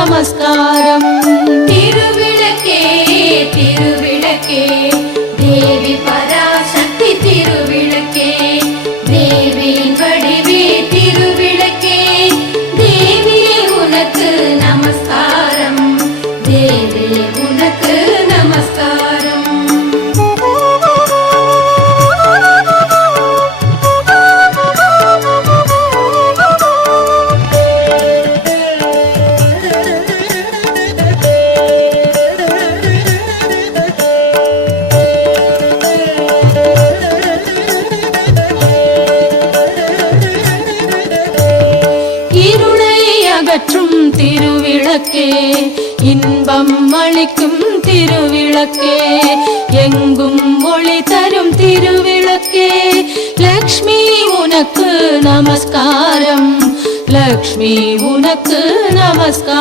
நமஸ்காரம். திருவிளக்கே திருவிளக்கே தேவி பராசக்தி திருவிளக்கே தேவியின் வடிவே திருவிளக்கே தேவியே உனக்கு நமஸ்காரம் தேவி உனக்கு நமஸ்காரம். அகற்றும் திருவிளக்கே இன்பம் அளிக்கும் திருவிளக்கே எங்கும் ஒளி தரும் திருவிளக்கே லக்ஷ்மி உனக்கு நமஸ்காரம் லக்ஷ்மி உனக்கு நமஸ்காரம்.